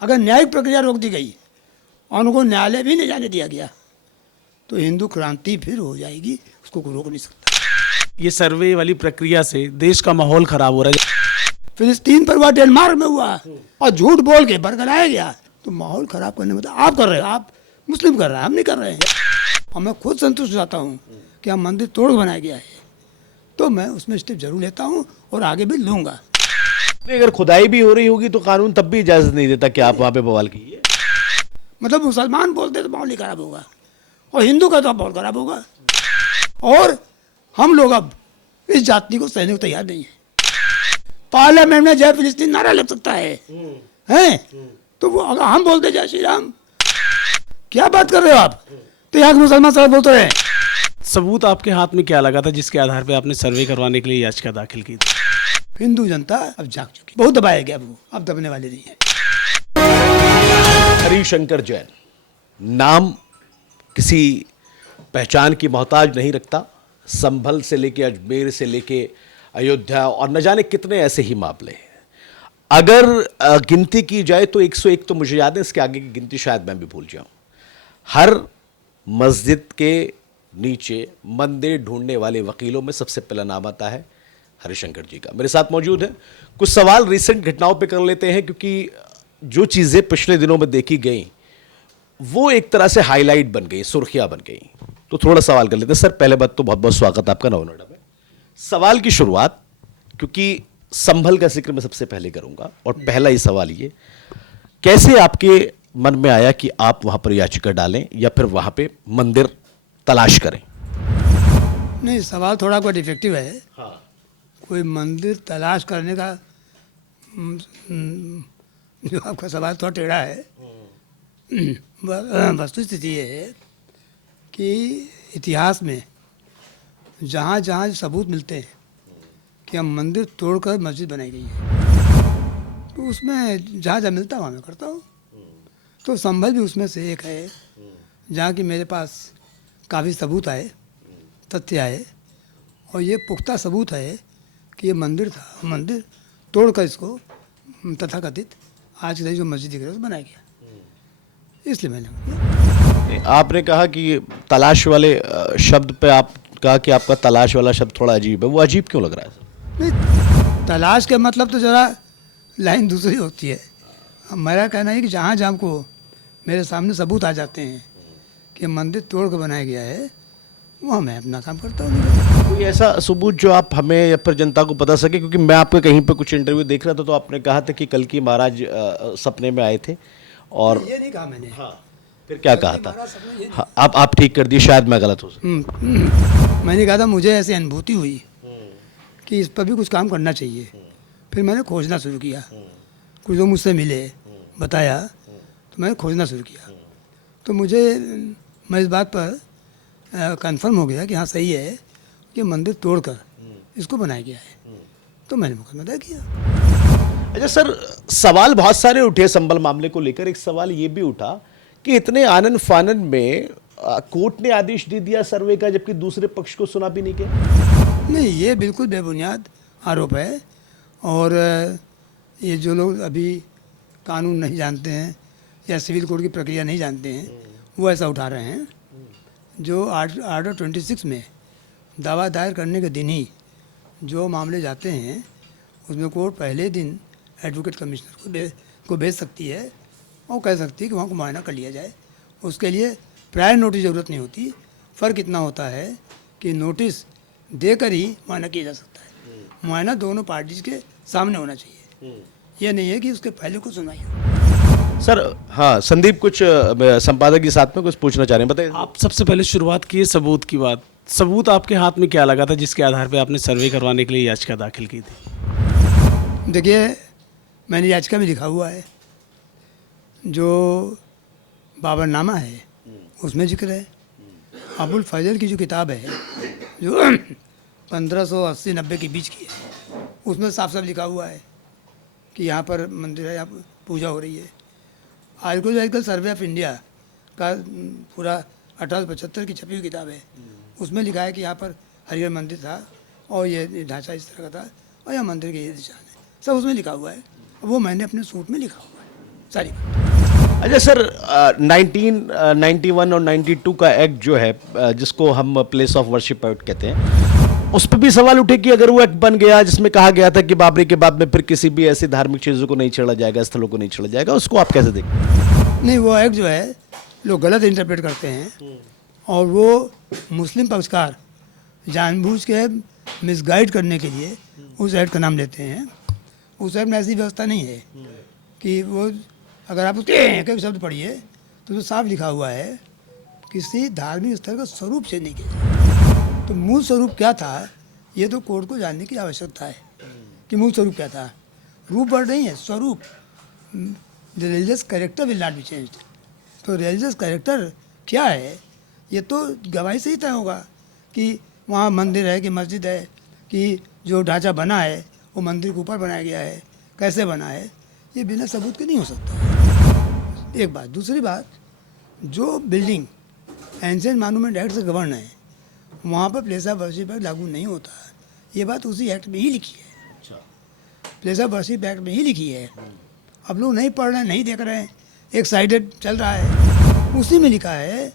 अगर न्यायिक प्रक्रिया रोक दी गई और उनको न्यायालय भी नहीं जाने दिया गया तो हिंदू क्रांति फिर हो जाएगी, उसको कोई रोक नहीं सकता। ये सर्वे वाली प्रक्रिया से देश का माहौल खराब हो रहा है। फिलिस्तीन पर हुआ, डेनमार्क में हुआ और झूठ बोल के बरगलाया गया, तो माहौल खराब करने में तो आप कर रहे हो, आप मुस्लिम कर रहे हैं, हम नहीं कर रहे हैं। और मैं खुद संतुष्ट हो जाता हूँ कि हम मंदिर तोड़ बनाया गया है, तो मैं उसमें स्टेप जरूर लेता हूँ और आगे भी लूँगा। अगर खुदाई भी हो रही होगी तो कानून तब भी इजाजत नहीं देता कि आप वहाँ पे बवाल कीजिए। मतलब मुसलमान बोलते तो माहौल ही खराब होगा और हिंदू का तो माहौल खराब होगा, और हम लोग अब इस जाति को सहने को तैयार नहीं है। पार्लियामेंट में जय फिलिस्तीन नारा लग सकता है हैं? तो वो अगर हम बोलते जय श्री राम, क्या बात कर रहे हो आप? तो यहाँ के मुसलमान सब बोलते हैं। सबूत आपके हाथ में क्या लगा था जिसके आधार पे आपने सर्वे करवाने के लिए याचिका दाखिल की थी? हिंदू जनता अब जाग चुकी, बहुत दबाया गया, वो अब दबने वाले नहीं है। हरिशंकर जैन नाम किसी पहचान की मोहताज नहीं रखता। संभल से लेके अजमेर से लेके अयोध्या और न जाने कितने ऐसे ही मामले हैं। अगर गिनती की जाए तो 101 तो मुझे याद है, इसके आगे की गिनती शायद मैं भी भूल जाऊं। हर मस्जिद के नीचे मंदिर ढूंढने वाले वकीलों में सबसे पहला नाम आता है हरिशंकर जी का। मेरे साथ मौजूद है। कुछ सवाल रिसेंट घटनाओं पे कर लेते हैं, क्योंकि जो चीज़ें पिछले दिनों में देखी गई वो एक तरह से हाईलाइट बन गई, सुर्खियां बन गई। तो थोड़ा सवाल कर लेते हैं। सर, पहले बात तो बहुत बहुत स्वागत आपका नवनोएडा में। सवाल की शुरुआत, क्योंकि संभल का जिक्र मैं सबसे पहले करूंगा, और पहला ही सवाल ये, कैसे आपके मन में आया कि आप वहां पर याचिका डालें या फिर वहां पे मंदिर तलाश करें? नहीं, सवाल थोड़ा कोई डिफेक्टिव है। हाँ। कोई मंदिर तलाश करने का जो आपका सवाल थोड़ा टेढ़ा है। वस्तुस्थिति ये है कि इतिहास में जहाँ जहाँ सबूत मिलते हैं कि हम मंदिर तोड़कर मस्जिद बनाई गई है, तो उसमें जहाँ जहाँ मिलता है वहाँ मैं करता हूँ। तो संभल भी उसमें से एक है जहाँ की मेरे पास काफ़ी सबूत आए, तथ्य आए, और ये पुख्ता सबूत है कि ये मंदिर था। मंदिर तोड़कर इसको तथाकथित आज की जो मस्जिद दिख रही है उसको बनाया गया, इसलिए मैंने किया। आपने कहा कि तलाश वाले शब्द पे आप कहा कि आपका तलाश वाला शब्द थोड़ा अजीब है। वो अजीब क्यों लग रहा है? नहीं, तलाश के मतलब तो ज़रा लाइन दूसरी होती है। अब मेरा कहना है कि जहाँ जहाँ को मेरे सामने सबूत आ जाते हैं कि मंदिर तोड़ कर बनाया गया है, वहाँ मैं अपना काम करता हूँ। कोई ऐसा सबूत जो आप हमें या फिर जनता को बता सके, क्योंकि मैं आपके कहीं पे कुछ इंटरव्यू देख रहा था तो आपने कहा था कि कल की महाराज सपने में आए थे, और ये नहीं कहा मैंने। हाँ, फिर क्या कहा था? हाँ, आप ठीक कर दिए, शायद मैं गलत हो सकता। मैंने कहा था मुझे ऐसी अनुभूति हुई कि इस पर भी कुछ काम करना चाहिए। फिर मैंने खोजना शुरू किया, कुछ लोग मुझसे मिले, बताया, तो मैंने खोजना शुरू किया। तो मुझे मैं इस बात पर कंफर्म हो गया कि हाँ सही है कि मंदिर तोड़कर इसको बनाया गया है, तो मैंने मुकदमा दायर किया। अच्छा सर, सवाल बहुत सारे उठे संभल मामले को लेकर। एक सवाल ये भी उठा कि इतने आनन फानन में कोर्ट ने आदेश दे दिया सर्वे का, जबकि दूसरे पक्ष को सुना भी नहीं किया। नहीं, ये बिल्कुल बेबुनियाद आरोप है, और ये जो लोग अभी कानून नहीं जानते हैं या सिविल कोड की प्रक्रिया नहीं जानते हैं, वो ऐसा उठा रहे हैं। जो आर्डर 26 में दावा दायर करने के दिन ही जो मामले जाते हैं, उसमें कोर्ट पहले दिन एडवोकेट कमिश्नर को भेज सकती है और कह सकती है कि वहाँ को मुआयना कर लिया जाए। उसके लिए प्रायर नोटिस ज़रूरत नहीं होती। फ़र्क इतना होता है कि नोटिस देकर ही मुआयना किया जा सकता है। मुआयना दोनों पार्टीज के सामने होना चाहिए, यह नहीं है कि उसके पहले को सुनाई हो। सर हाँ, संदीप कुछ संपादक के साथ में कुछ पूछना चाह रहे हैं, बताइए। आप सबसे पहले शुरुआत किए सबूत की बात। सबूत आपके हाथ में क्या लगा था जिसके आधार पे आपने सर्वे करवाने के लिए याचिका दाखिल की थी? देखिए, मैंने याचिका में लिखा हुआ है, जो बाबरनामा है उसमें जिक्र है। अबुल फजल की जो किताब है जो 1580-90 के बीच की है, उसमें साफ साफ लिखा हुआ है कि यहाँ पर मंदिर है, यहाँ पर पूजा हो रही है। आर्कियोलॉजिकल सर्वे ऑफ इंडिया का पूरा 1875 की छपी हुई किताब है, उसमें लिखा है कि यहाँ पर हरिहर मंदिर था और ये ढांचा इस तरह का था और यहाँ मंदिर के ये निशान है, सब उसमें लिखा हुआ है। वो मैंने अपने सूट में लिखा हुआ है। सारी। अच्छा सर, 1991 और 92 का एक्ट जो है, जिसको हम प्लेस ऑफ वर्शिप एक्ट कहते हैं, उस पर भी सवाल उठे कि अगर वो एक्ट बन गया जिसमें कहा गया था कि बाबरी के बाद में फिर किसी भी ऐसी धार्मिक चीज़ों को नहीं छेड़ा जाएगा, स्थलों को नहीं छेड़ा जाएगा, उसको आप कैसे देखते? नहीं, वो एक्ट जो है लोग गलत इंटरप्रेट करते हैं और वो मुस्लिम पक्षकार जानबूझ के मिसगाइड करने के लिए उस एक्ट का नाम लेते हैं। उस एक्ट में ऐसी व्यवस्था नहीं है कि वो, अगर आप उसके एक शब्द पढ़िए तो जो साफ लिखा हुआ है किसी धार्मिक स्थल का स्वरूप चेंज नहीं किया। तो मूल स्वरूप क्या था ये तो कोर्ट को जानने की आवश्यकता है कि मूल स्वरूप क्या था। रूप वर्ड नहीं है, स्वरूप। The religious character will not be changed. तो रिलीजियस कैरेक्टर क्या है ये तो गवाही से ही तय होगा कि वहाँ मंदिर है कि मस्जिद है कि जो ढांचा बना है वो मंदिर के ऊपर बनाया गया है, कैसे बना है, ये बिना सबूत के नहीं हो सकता। एक बात। दूसरी बात, जो बिल्डिंग एंशिएंट मॉन्यूमेंट एक्ट से गवर्न है वहाँ पर प्लेस ऑफ वर्शिप एक्ट लागू नहीं होता। ये बात उसी एक्ट में ही लिखी है, प्लेस ऑफ वर्शिप एक्ट में ही लिखी है। अब लोग नहीं पढ़ रहे हैं, नहीं देख रहे हैं, एक साइडेड चल रहा है। उसी में लिखा है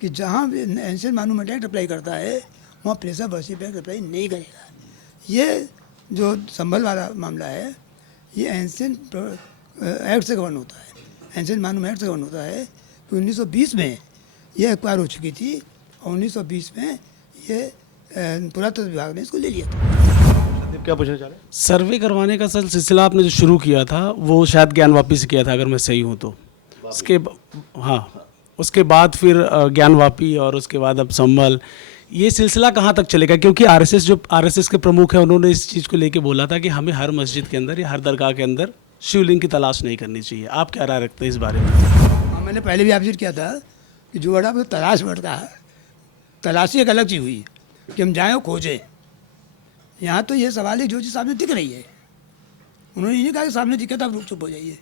कि जहाँ एंशिएंट मॉन्यूमेंट एक्ट अप्लाई करता है वहाँ place of worship act apply नहीं करेगा। ये जो संभल वाला मामला है ये एंशिएंट एक्ट से गवर्न होता है, एंशिएंट मॉन्यूमेंट एक्ट से गवर्न होता है कि 1920 में ये एक्वायर हो चुकी थी और 1920 में ये पुरातत्व विभाग ने इसको ले लिया था। क्या पूछना चाह रहे हैं? सर्वे करवाने का सिलसिला आपने जो शुरू किया था वो शायद ज्ञानवापी से किया था, अगर मैं सही हूँ तो। हाँ, उसके बाद फिर ज्ञानवापी और उसके बाद अब संभल, ये सिलसिला कहाँ तक चलेगा? क्योंकि आरएसएस के प्रमुख हैं, उन्होंने इस चीज़ को लेके बोला था कि हमें हर मस्जिद के अंदर या हर दरगाह के अंदर शिवलिंग की तलाश नहीं करनी चाहिए। आप क्या राय रखते हैं इस बारे में? हाँ, मैंने पहले भी ऑब्जर्व किया था कि जो वर्ड आपने तलाश वर्ड कहा, तलाशी एक अलग चीज़ हुई कि हम जाएँ और खोजें। यहाँ तो ये सवाल है जो चीज़ सामने दिख रही है, उन्होंने ये नहीं कहा कि सामने दिखे तो आप रुक चुप हो जाइए।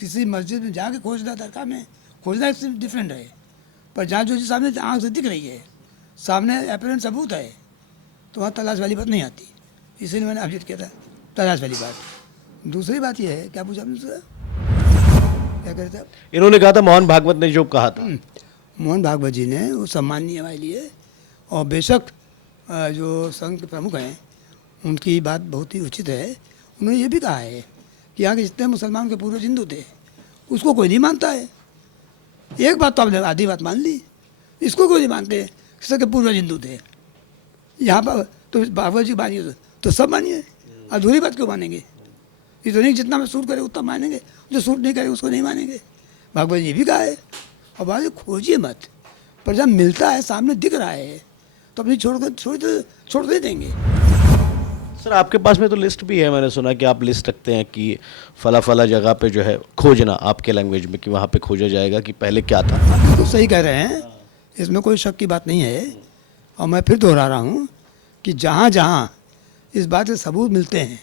किसी मस्जिद में जाके खोजना, दरगाह में खोजना डिफरेंट है, पर जहाँ जो चीज़ सामने आँख से दिख रही है, सामने एपरेंट सबूत है, तो वहाँ तलाश वाली बात नहीं आती। इसीलिए मैंने ऑब्जेक्ट किया था तलाश वाली बात। दूसरी बात यह है, क्या पूछा आपने उसका? क्या कह रहे थे आप? इन्होंने कहा था, मोहन भागवत ने जो कहा था, मोहन भागवत जी ने, वो सम्माननीय हमारे लिए, और बेशक जो संघ के प्रमुख हैं उनकी बात बहुत ही उचित है। उन्होंने ये भी कहा है कि यहाँ के जितने मुसलमान के पूर्वज हिंदू थे उसको कोई नहीं मानता है। एक बात तो आपने आधी बात मान ली, इसको कोई नहीं मानते, सबके पूर्वज हिंदू थे। यहाँ पर तो भागवत जी मानिए तो सब मानिए, अधूरी बात क्यों मानेंगे? ये तो नहीं जितना में सूट करे उतना मानेंगे, जो सूट नहीं करे उसको नहीं मानेंगे। भागवत जी ये भी कहा है। और बात खोजिए मत, पर जब मिलता है, सामने दिख रहा है, तो अपनी छोड़ दे देंगे। सर आपके पास में तो लिस्ट भी है, मैंने सुना कि आप लिस्ट रखते हैं कि फला फला जगह पे जो है खोजना, आपके लैंग्वेज में, कि वहाँ पे खोजा जाएगा कि पहले क्या था। आप बिल्कुल सही कह रहे हैं, इसमें कोई शक की बात नहीं है। और मैं फिर दोहरा रहा हूँ कि जहाँ जहाँ इस बात के सबूत मिलते हैं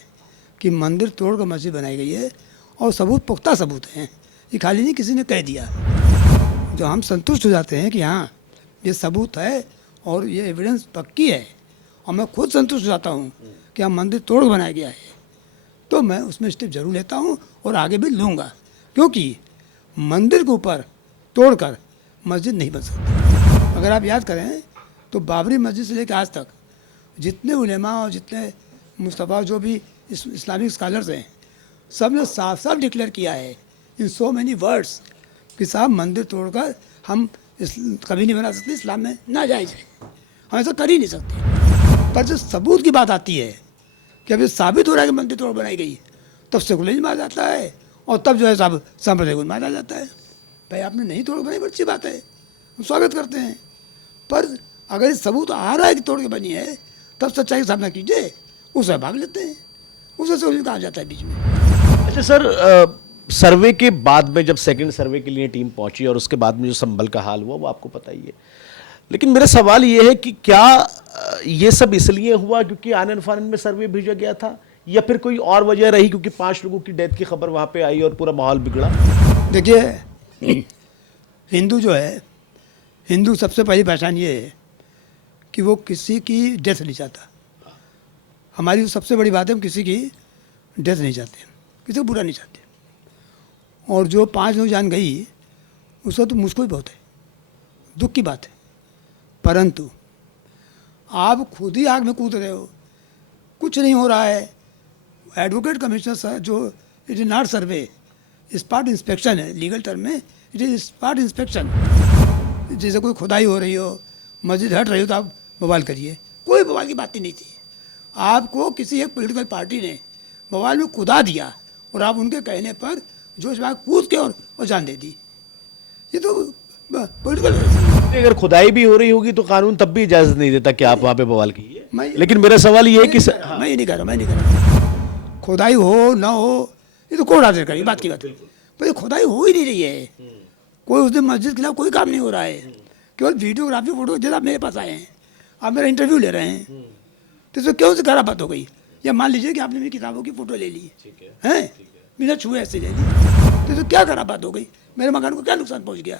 कि मंदिर तोड़ कर मस्जिद बनाई गई है, और सबूत पुख्ता सबूत हैं, ये खाली नहीं किसी ने कह दिया, जो हम संतुष्ट हो जाते हैं कि हाँ ये सबूत है और ये एविडेंस पक्की है, और मैं खुद संतुष्ट हो जाता हूँ कि हम मंदिर तोड़ बनाया गया है, तो मैं उसमें स्टेप जरूर लेता हूँ और आगे भी लूँगा। क्योंकि मंदिर के ऊपर तोड़कर मस्जिद नहीं बन सकती। अगर आप याद करें तो बाबरी मस्जिद से लेकर आज तक जितने उलेमा और जितने मुस्तफा जो भी इस्लामिक स्कॉलर्स हैं, सब ने साफ साफ डिक्लेयर किया है इन सो मैनी वर्ड्स कि साहब मंदिर तोड़कर हम कभी नहीं बना सकते, इस्लाम में ना जायज़ है, हम ऐसा कर ही नहीं सकते। पर जब सबूत की बात आती है कि अभी साबित हो रहा है कि मंदिर तोड़ बनाई गई, तब सेकुलरिज्म आ जाता है, और तब जो है साहब सांप्रदायिक माना जाता है। भाई आपने नहीं तोड़ बनाई, बड़ी अच्छी बात है, हम स्वागत करते हैं, पर अगर सबूत आ रहा है कि तोड़ के बनी है, तब सच्चाई का सामना कीजिए, उसे भाग लेते हैं, उसे सेकुलरिज्म कहा जाता है बीच में। अच्छा सर, सर्वे के बाद में जब सेकंड सर्वे के लिए टीम पहुंची और उसके बाद में जो संभल का हाल हुआ वो आपको पता ही है, लेकिन मेरा सवाल ये है कि क्या ये सब इसलिए हुआ क्योंकि आनन फानन में सर्वे भेजा गया था, या फिर कोई और वजह रही क्योंकि 5 लोगों की डेथ की खबर वहां पे आई और पूरा माहौल बिगड़ा? देखिए, हिंदू जो है, हिंदू सबसे पहली पहचान ये है कि वो किसी की डेथ नहीं चाहता। हमारी सबसे बड़ी बात है, हम किसी की डेथ नहीं चाहते, किसी को बुरा नहीं चाहते। और जो 5 लोग जान गई उसका तो मुझको ही बहुत है, दुख की बात है। परंतु आप खुद ही आग में कूद रहे हो, कुछ नहीं हो रहा है। एडवोकेट कमिश्नर सर जो it is not survey, spot inspection है, लीगल टर्म में इट इज स्पॉट इंस्पेक्शन। जैसे कोई खुदाई हो रही हो, मस्जिद हट रही हो तो आप बवाल करिए, कोई बवाल की बात ही नहीं थी। आपको किसी एक पॉलिटिकल पार्टी ने बवाल में कुदा दिया और आप उनके कहने पर जोश में कूद के और जान दे दी। ये तो पॉलिटिकल। अगर खुदाई भी हो रही होगी तो कानून तब भी इजाजत नहीं देता कि आप वहाँ पे बवाल कीजिए। लेकिन मेरा सवाल ये है कि मैं ये नहीं कर रहा, खुदाई हो ना हो ये तो कोर्ट हाजिर करेगी, बात की बात। पर ये खुदाई हो ही नहीं रही है, कोई उस दिन मस्जिद के खिलाफ कोई काम नहीं हो रहा है, केवल वीडियोग्राफी फोटो। जैसे आप मेरे पास आए हैं, आप मेरा इंटरव्यू ले रहे हैं, तो इसमें क्यों से खराब बात हो गई? या मान लीजिए कि आपने मेरी किताबों की फ़ोटो ले ली है, बिना छुए ऐसे ले ली, तो क्या खराब बात हो गई? मेरे मकान को क्या नुकसान पहुंच गया?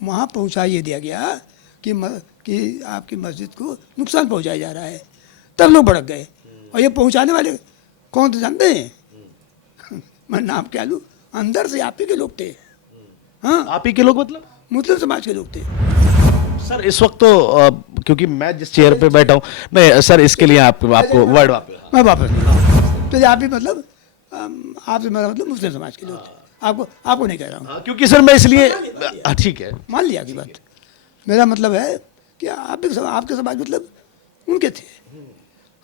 वहाँ पहुँचा ये दिया गया कि आपकी मस्जिद को नुकसान पहुँचाया जा रहा है, तब लोग भड़क गए। और ये पहुँचाने वाले कौन थे जानते हैं? मैं नाम क्या लूँ, अंदर से आप ही के लोग थे। हाँ, आप ही के लोग मतलब मुस्लिम समाज के लोग थे। सर इस वक्त तो क्योंकि मैं जिस चेयर पे बैठा हूँ, नहीं सर इसके लिए आपको वर्ड मैं वापस नहीं, तो आप ही मतलब आपसे मेरा मतलब मुस्लिम समाज के लोग थे, आपको नहीं कह रहा हूँ। क्योंकि सर मैं इसलिए ठीक है, मान लिया की बात। मेरा मतलब है कि आपके समाज मतलब उनके थे,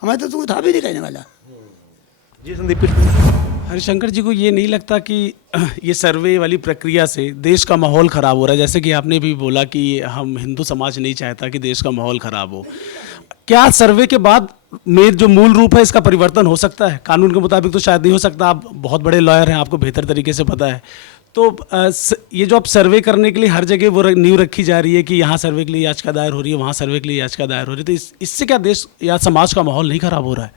हमारे तो था भी नहीं कहने वाला। जी संदीप। हरिशंकर जी को ये नहीं लगता कि ये सर्वे वाली प्रक्रिया से देश का माहौल ख़राब हो रहा है? जैसे कि आपने भी बोला कि हम हिंदू समाज नहीं चाहता कि देश का माहौल ख़राब हो। क्या सर्वे के बाद में जो मूल रूप है इसका परिवर्तन हो सकता है? कानून के मुताबिक तो शायद नहीं हो सकता, आप बहुत बड़े लॉयर हैं, आपको बेहतर तरीके से पता है। तो ये जो आप सर्वे करने के लिए हर जगह वो नींव रखी जा रही है कि यहाँ सर्वे के लिए याचिका दायर हो रही है, वहाँ सर्वे के लिए याचिका दायर हो रही है, तो इससे क्या देश या समाज का माहौल नहीं ख़राब हो रहा है?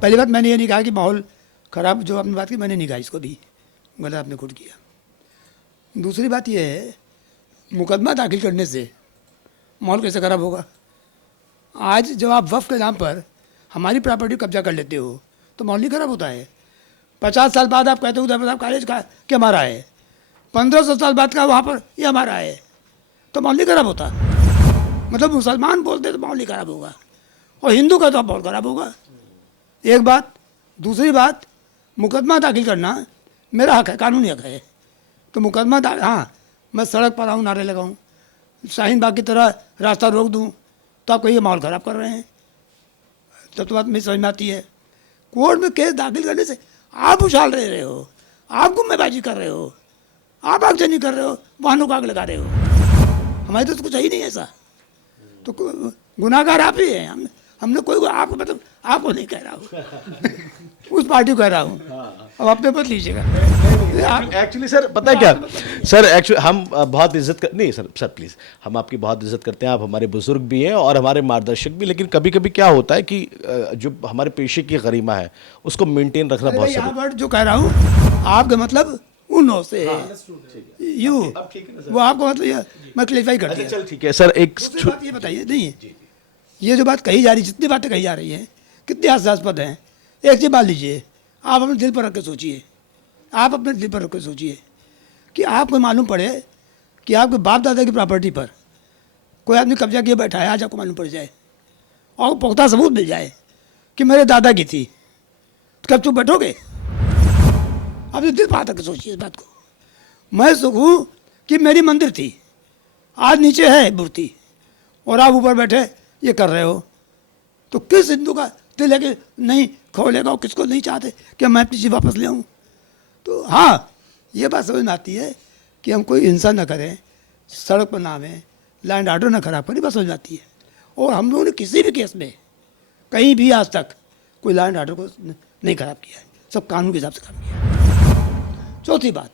पहली बात, मैंने ये नहीं कहा कि माहौल खराब, जो आपने बात की मैंने नहीं कहा, इसको भी गलत आपने खुद किया। दूसरी बात यह है, मुकदमा दाखिल करने से माहौल कैसे खराब होगा? आज जब आप वफ़ के नाम पर हमारी प्रॉपर्टी कब्जा कर लेते हो तो माहौल नहीं खराब होता है। 50 साल बाद आप कहते हो उदय कॉलेज का क्या हमारा है, 1500 साल बाद का वहाँ पर ये हमारा है, तो माहौल नहीं खराब होता। मतलब मुसलमान बोलते तो माहौल नहीं खराब होगा, और हिंदू का तो माहौल खराब होगा। एक बात। दूसरी बात, मुकदमा दाखिल करना मेरा हक है, कानूनी हक है। तो मुकदमा हाँ, मैं सड़क पर आऊँ, नारे लगाऊँ, शाहीन बाग की तरह रास्ता रोक दूँ, तो आप कहिए माहौल ख़राब कर रहे हैं, तब तो बात मेरी समझ में आती है। कोर्ट में केस दाखिल करने से आप उछाल रहे हो, आप गुम्मेबाजी कर रहे हो, आप आगजनी कर रहे हो, वाहनों को आग लगा रहे हो। हमारे तो कुछ है ही नहीं ऐसा, तो गुनाहगार आप ही हैं। हमने कोई आपको मतलब आपको नहीं कह रहा हूँ उस पार्टी को कह रहा हूँ, अब अपने मत लीजिएगा। एक्चुअली सर पता है क्या सर, एक्चुअली हम बहुत इज्जत कर नहीं सर प्लीज़, हम आपकी बहुत इज्जत करते हैं, आप हमारे बुजुर्ग भी हैं और हमारे मार्गदर्शक भी, लेकिन कभी कभी क्या होता है कि जो हमारे पेशे की गरिमा है उसको मेंटेन रखना बहुत जरूरी है। वर्ड जो कह रहा हूँ आपका मतलब उन से यू, वो आपको मतलब मैं क्लेरिफाई कर दिया। चल ठीक है सर, एक बात ये बताइए, नहीं ये जो बात कही जा रही, जितनी बातें कही जा रही हैं कितनी हास्यास्पद हैं। एक चीज़ मान लीजिए, आप अपने दिल पर रख के सोचिए, आप अपने दिल पर रख के सोचिए कि आपको मालूम पड़े कि आपके बाप दादा की प्रॉपर्टी पर कोई आदमी कब्जा किए बैठा है, आज आपको मालूम पड़ जाए और पुख्ता सबूत मिल जाए कि मेरे दादा की थी, तो कब चुप बैठोगे? आप दिल पर रख के सोचिए इस बात को। मैं सुख हूँ कि मेरी मंदिर थी, आज नीचे है मूर्ति, और आप ऊपर बैठे ये कर रहे हो, तो किस हिंदू का दिल है कि नहीं खोलेगा, और किसको नहीं चाहते कि मैं अपनी चीज़ वापस ले आऊँ? तो हाँ, ये बात समझ में आती है कि हम कोई हिंसा न करें, सड़क पर ना आवें, लैंड ऑर्डर ना खराब करें, बात समझ में आती है। और हम लोगों ने किसी भी केस में कहीं भी आज तक कोई लैंड ऑर्डर को नहीं खराब किया है, सब कानून के हिसाब से काम किया है। चौथी बात,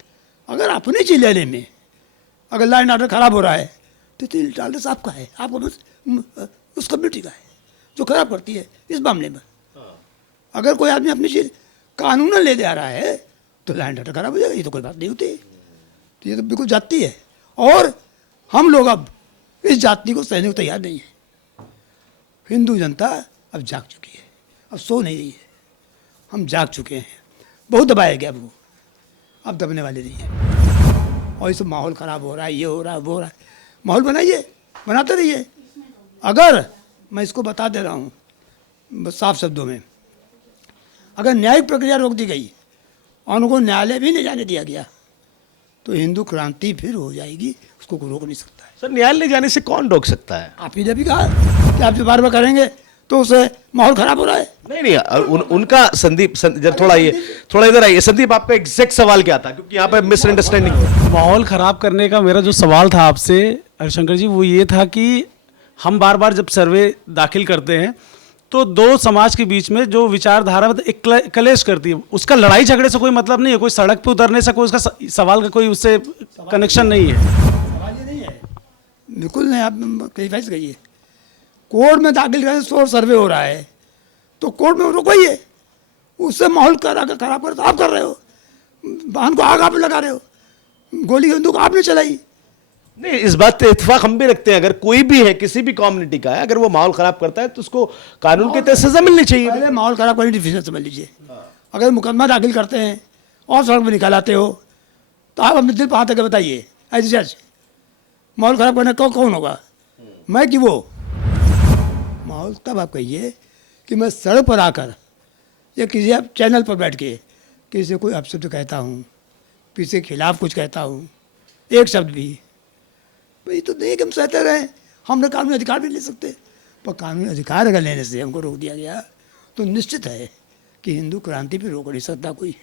अगर अपनी चीज़ लेने में अगर लैंड ऑर्डर खराब हो रहा है तो लैंड ऑर्डर आपका है, आपको उस कम्युनिटी का है जो खराब करती है। इस मामले में अगर कोई आदमी अपनी चीज़ कानूनन ले जा रहा है तो लैंड ऑर्डर खराब हो जाएगा, ये तो कोई बात नहीं होती। तो ये तो बिल्कुल जाती है, और हम लोग अब इस जाति को सहने को तैयार नहीं है। हिंदू जनता अब जाग चुकी है, अब सो नहीं रही है, हम जाग चुके हैं। बहुत दबाया गया, अब अब दबने वाले नहीं हैं। और इस माहौल ख़राब हो रहा है, ये हो रहा है, वो हो रहा है। माहौल बनाइए, बनाते रहिए। अगर मैं इसको बता दे रहा हूँ बस साफ शब्दों में, अगर न्यायिक प्रक्रिया रोक दी गई और उनको न्यायालय भी नहीं जाने दिया गया तो हिंदू क्रांति फिर हो जाएगी, उसको कोई रोक नहीं सकता है। सर न्यायालय जाने से कौन रोक सकता है? आप ही ने भी कहा कि आप जो बार बार करेंगे तो उससे माहौल ख़राब हो रहा है। नहीं उनका जब थोड़ा इधर आइए संदीप, आपका एग्जैक्ट सवाल क्या था, क्योंकि यहाँ पे मिसअंडरस्टैंडिंग। माहौल ख़राब करने का मेरा जो सवाल था आपसे हरिशंकर जी, वो ये था कि हम बार बार जब सर्वे दाखिल करते हैं तो दो समाज के बीच में जो विचारधारा मतलब एक कलेश करती है, उसका लड़ाई झगड़े से कोई मतलब नहीं है। कोई सड़क पे उतरने से कोई उसका सवाल का कोई उससे कनेक्शन नहीं है। सवाल ये नहीं है, बिल्कुल नहीं। आप कहीं फैस गई है, कोर्ट में दाखिल करें तो सर्वे हो रहा है तो कोर्ट में रुकवाइए, उससे माहौल खराब कर तो आप कर रहे हो, वाहन को आग आप लगा रहे हो, गोली बंदूक आपने चलाई। नहीं, इस बात पे इत्तेफाक हम भी रखते हैं, अगर कोई भी है किसी भी कम्युनिटी का है, अगर वो माहौल खराब करता है तो उसको कानून के तहत सजा मिलनी चाहिए। पहले माहौल खराब करने की डिसीजन समझ लीजिए। अगर मुकदमा दाखिल करते हैं और सड़क पर निकाल आते हो तो आप अपने दिल पर हाथ रख के बताइए, एज जज माहौल खराब करने कौन होगा, मैं कि वो? माहौल तब आप कहिए कि मैं सड़क पर आकर या किसी आप चैनल पर बैठ के किसी से कोई अपशब्द कहता हूँ, किसी के खिलाफ कुछ कहता हूँ, एक शब्द भी, भाई तो नहीं कि हम सहते रहें, हमने कानूनी अधिकार भी ले सकते। पर कानूनी अधिकार अगर लेने से हमको रोक दिया गया तो निश्चित है कि हिंदू क्रांति भी रोक नहीं सकता कोई।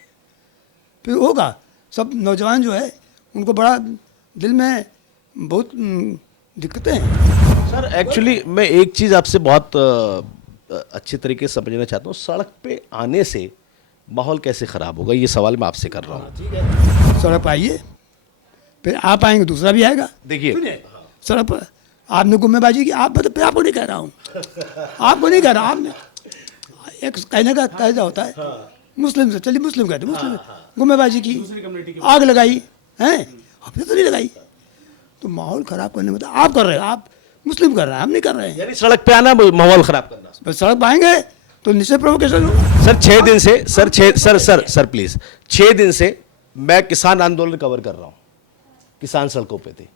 फिर होगा, सब नौजवान जो है उनको बड़ा दिल में बहुत दिक्कतें हैं। सर एक्चुअली मैं एक चीज़ आपसे बहुत अच्छी तरीके से समझना चाहता हूँ, सड़क पे आने से माहौल कैसे ख़राब होगा, ये सवाल मैं आपसे कर रहा हूँ। ठीक है, सड़क पर आइए, फिर आप आएंगे दूसरा भी आएगा। देखिए सड़क पर आपने गुम्मेबाजी की, आप फिर आपको नहीं कह रहा हूँ, आपको नहीं कह रहा, आपने एक कहने का कायदा होता है, मुस्लिम से चलिए मुस्लिम कहते, मुस्लिम गुम्मेबाजी की, आग लगाई हैं, आपने तो नहीं लगाई, तो माहौल ख़राब करने में तो आप कर रहे हो, आप मुस्लिम कर रहे हैं, हम नहीं कर रहे हैं। यानी सड़क पे आना माहौल ख़राब करना। बस सड़क पर आएंगे तो निश्चित प्रोवोकेशन होगा। सर 6 दिन से सर प्लीज 6 दिन से मैं किसान आंदोलन कवर कर रहा हूं, किसान सड़कों पे थे।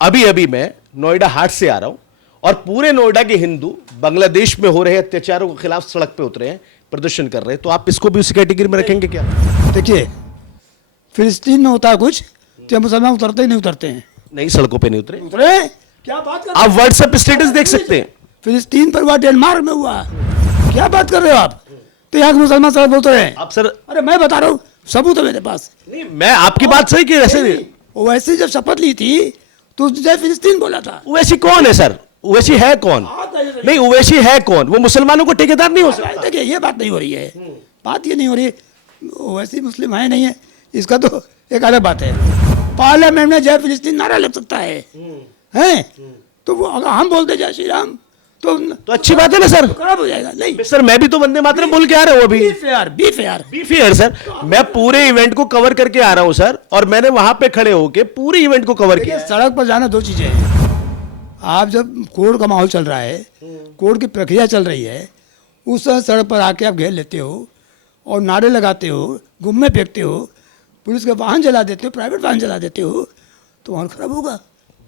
अभी मैं नोएडा हाट से आ रहा हूं और पूरे नोएडा के हिंदू बांग्लादेश में हो रहे अत्याचारों के खिलाफ सड़क पे उतरे हैं, प्रदर्शन कर रहे हैं, तो आप इसको भी उसी कैटेगरी में रखेंगे क्या? देखिए, फिलिस्तीन में होता है कुछ तो मुसलमान उतरते ही नहीं, उतरते हैं, नहीं सड़कों पे नहीं उतरे। उतरे, क्या बात कर रहे आप व्हाट्सएप स्टेटस देख सकते हैं, फिलिस्तीन पर हुआ, डेनमार्क में हुआ, क्या बात कर रहे हो आप? तो यहाँ के मुसलमान सड़क पर उतरे हैं। आप सर अरे मैं बता रहा हूँ, सबूत है मेरे पास। नहीं, मैं आपकी बात सही की वैसे नहीं। ओवैसी जब शपथ ली थी तो जय फिलिस्तीन बोला था। ओवैसी कौन है सर? ओवैसी है कौन? नहीं, ओवैसी है कौन? वो मुसलमानों को ठेकेदार नहीं हो सकता। देखिए ये बात नहीं हो रही है, बात ये नहीं हो रही, ओवैसी मुस्लिम है नहीं है इसका तो एक अलग बात है। पार्लियामेंट में जय फिलिस्तीन नारा लग सकता है, हैं? तो वो अगर हम बोलते जय श्री राम तो अच्छी बात है ना सर, खराब हो जाएगा। नहीं सर, मैं भी तो वंदे मातरम बोल के आ रहा हूँ अभी। बी फेयर सर, मैं पूरे इवेंट को कवर करके आ रहा हूँ सर, और मैंने वहां पे खड़े होके पूरे इवेंट को कवर किया। सड़क पर जाना दो चीजें हैं। आप जब कोर्ट का माहौल चल रहा है, कोर्ट की प्रक्रिया चल रही है, उस समय सड़क पर आके आप घेर लेते हो और नारे लगाते हो, गुम्मे फेंकते हो, पुलिस के वाहन जला देते हो, प्राइवेट वाहन जला देते हो, तो माहौल खराब होगा।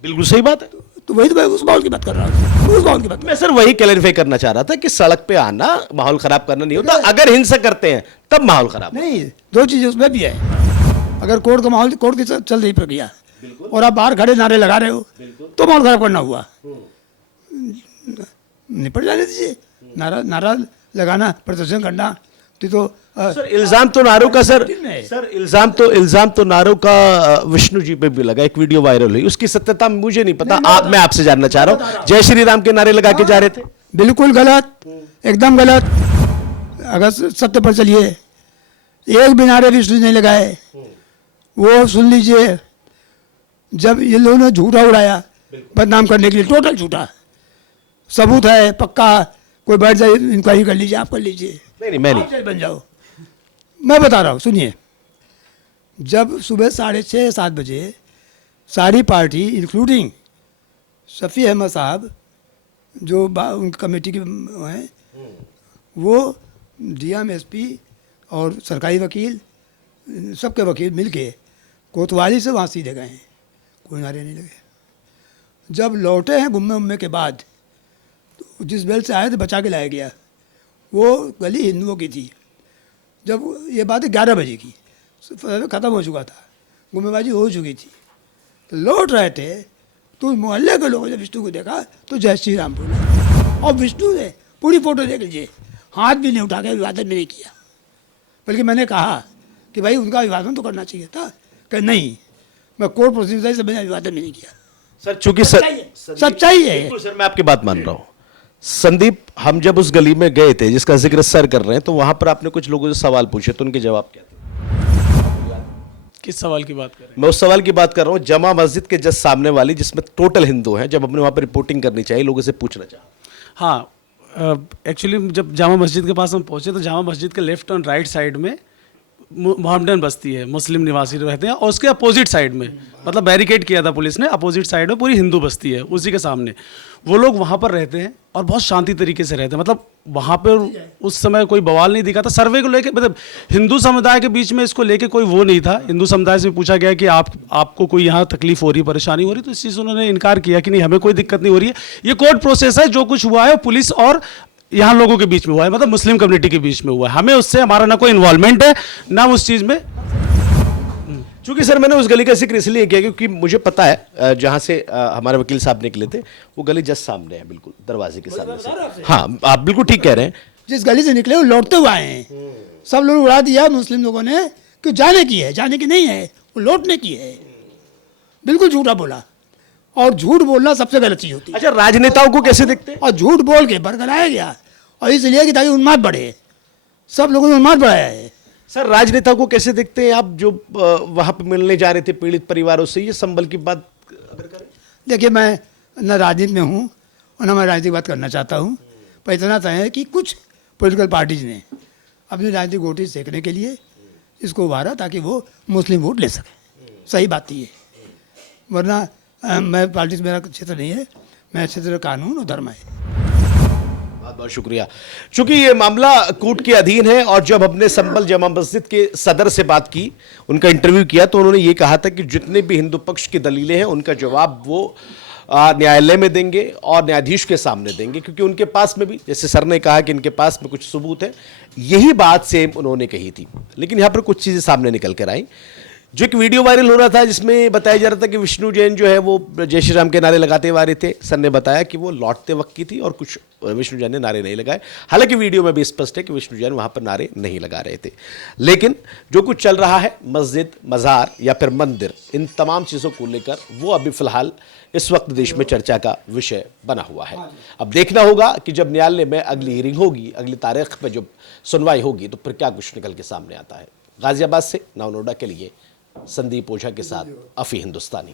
बिल्कुल सही बात है। तो वही तो मैं उस माहौल की बात कर रहा हूँ, उस माहौल की बात। मैं सर वही क्लैरिफाई करना चाह रहा था कि सड़क पे आना माहौल खराब करना नहीं होता, अगर हिंसा करते हैं तब माहौल खराब। नहीं, दो चीजें उसमें भी है। अगर कोर्ट का माहौल, कोर्ट की चल रही प्रक्रिया और आप बाहर खड़े नारे लगा रहे हो तो माहौल खराब करना हुआ, निपट जाने दीजिए। नारा लगाना, प्रदर्शन करना तो सर इल्जाम तो नारों का सर इल्जाम तो नारों का विष्णु जी पे भी लगा, एक वीडियो वायरल हुई, उसकी सत्यता मुझे नहीं पता, मैं आपसे जानना चाह रहा हूँ। जय श्री राम के नारे लगा के जा रहे थे, बिल्कुल गलत, एकदम गलत। अगर सत्य पर चलिए, एक भी नारे विष्णु नहीं लगाए, वो सुन लीजिए। जब ये लोगों ने झूठा उड़ाया बदनाम करने के लिए, टोटल झूठा, सबूत है पक्का, कोई बैठ जाए इंक्वायरी कर लीजिए, आप कर लीजिए। नहीं मैं नहीं, आप बन जाओ। मैं बता रहा हूँ, सुनिए। जब सुबह 6:30-7 बजे सारी पार्टी इंक्लूडिंग शफी अहमद साहब जो उनकी कमेटी के हैं, वो डीएम एसपी और सरकारी वकील, सबके वकील मिल के कोतवाली से वहाँ सीधे गए हैं, कोई नारे नहीं लगे। जब लौटे हैं घूमने उम्मे के बाद, तो जिस बेल से आए थे बचा के लाया गया, वो गली हिंदुओं की थी। जब ये बात 11 बजे की, ख़त्म हो चुका था, गुम्मेबाजी हो चुकी थी, तो लौट रहे थे, तो मोहल्ले के लोगों ने विष्णु को देखा तो जय श्री राम बोला। और विष्णु ने पूरी फोटो देख लीजिए, हाथ भी नहीं उठा के अभिवादन भी नहीं किया, बल्कि मैंने कहा कि भाई उनका अभिवादन तो करना चाहिए था, कि नहीं, मैं कोर्ट प्रोसीजर से मैंने अभिवादन भी नहीं किया। सर चूंकि सच्चाई है। बिल्कुल सर, मैं आपकी बात मान रहा हूँ। संदीप, हम जब उस गली में गए थे जिसका जिक्र सर कर रहे हैं, तो वहां पर आपने कुछ लोगों से सवाल पूछे, तो उनके जवाब क्या थे? किस सवाल की बात कर रहे हैं? मैं उस सवाल की बात कर रहा हूँ, जमा मस्जिद के जस्ट सामने वाली, जिसमें टोटल हिंदू हैं। जब हमने वहां पर रिपोर्टिंग करनी चाहिए, लोगों से पूछना चाहा। हाँ, एक्चुअली जब जामा मस्जिद के पास हम पहुँचे, तो जामा मस्जिद के लेफ्ट और राइट साइड में मोहम्मदन बस्ती है, मुस्लिम निवासी रहते हैं, और उसके अपोजिट साइड में, मतलब बैरिकेड किया था पुलिस ने, अपोजिट साइड में पूरी हिंदू बस्ती है, उसी के सामने वो लोग वहाँ पर रहते हैं और बहुत शांति तरीके से रहते हैं। मतलब वहाँ पर उस समय कोई बवाल नहीं दिखा था। सर्वे को लेके, मतलब हिंदू समुदाय के बीच में इसको लेके कोई वो नहीं था। हिंदू समुदाय से पूछा गया कि आपको कोई यहाँ तकलीफ हो रही, परेशानी हो रही, तो इस चीज़ उन्होंने इनकार किया कि नहीं, हमें कोई दिक्कत नहीं हो रही है, ये कोर्ट प्रोसेस है, जो कुछ हुआ है पुलिस और यहाँ लोगों के बीच में हुआ है, मतलब मुस्लिम कम्युनिटी के बीच में हुआ है, हमें उससे हमारा ना कोई इन्वॉल्वमेंट है ना उस चीज़ में। चूंकि सर मैंने उस गली का जिक्र इसलिए किया क्योंकि मुझे पता है जहाँ से हमारे वकील साहब निकले थे, वो गली जस्ट सामने है, बिल्कुल दरवाजे के सामने से। हाँ, आप बिल्कुल ठीक कह रहे हैं। जिस गली से निकले वो लौटते हुए आए हैं। सब लोग उड़ा दिया मुस्लिम लोगों ने कि जाने की है, जाने की नहीं है, वो लौटने की है। बिल्कुल झूठा बोला, और झूठ बोलना सबसे गलत चीज़ होती है। अच्छा, राजनेताओं को कैसे देखते हैं? और झूठ बोल के बरकराया गया, और इसलिए कि ताकि उन्माद बढ़े, सब लोगों ने उन्माद बढ़ाया है। सर, राजनेताओं को कैसे देखते हैं आप, जो वहां पर मिलने जा रहे थे पीड़ित परिवारों से? ये संभल की बात अगर करें, देखिए, मैं न राजनीति में हूँ और न मैं राजनीतिक बात करना चाहता हूँ, पर इतना तय है कि कुछ पॉलिटिकल पार्टीज ने अपनी राजनीतिक वोटें सेकने के लिए इसको उभारा ताकि वो मुस्लिम वोट ले सकें। सही बात ये है, वरना मैं पॉलिटिक्स, मेरा क्षेत्र नहीं है, मेरा क्षेत्र कानून और धर्म है। बहुत बहुत शुक्रिया। चूंकि ये मामला कोर्ट के अधीन है, और जब हमने संभल जमा मस्जिद के सदर से बात की, उनका इंटरव्यू किया, तो उन्होंने ये कहा था कि जितने भी हिंदू पक्ष की दलीलें हैं उनका जवाब वो न्यायालय में देंगे और न्यायाधीश के सामने देंगे, क्योंकि उनके पास में भी, जैसे सर ने कहा कि इनके पास में कुछ सबूत है, यही बात सेम उन्होंने कही थी। लेकिन यहाँ पर कुछ चीज़ें सामने निकल कर आई। जो एक वीडियो वायरल हो रहा था जिसमें बताया जा रहा था कि विष्णु जैन जो है वो जय श्री राम के नारे लगाते हुए आ रहे थे, सर ने बताया कि वो लौटते वक्त की थी और कुछ विष्णु जैन ने नारे नहीं लगाए। हालांकि वीडियो में भी स्पष्ट है कि विष्णु जैन वहां पर नारे नहीं लगा रहे थे। लेकिन जो कुछ चल रहा है मस्जिद, मज़ार या फिर मंदिर, इन तमाम चीज़ों को लेकर वो अभी फिलहाल इस वक्त देश में चर्चा का विषय बना हुआ है। अब देखना होगा कि जब न्यायालय में अगली हियरिंग होगी, अगली तारीख पर जब सुनवाई होगी, तो फिर क्या कुछ निकल के सामने आता है। गाजियाबाद से नवनोडा के लिए संदीप ओझा के साथ अफी हिंदुस्तानी।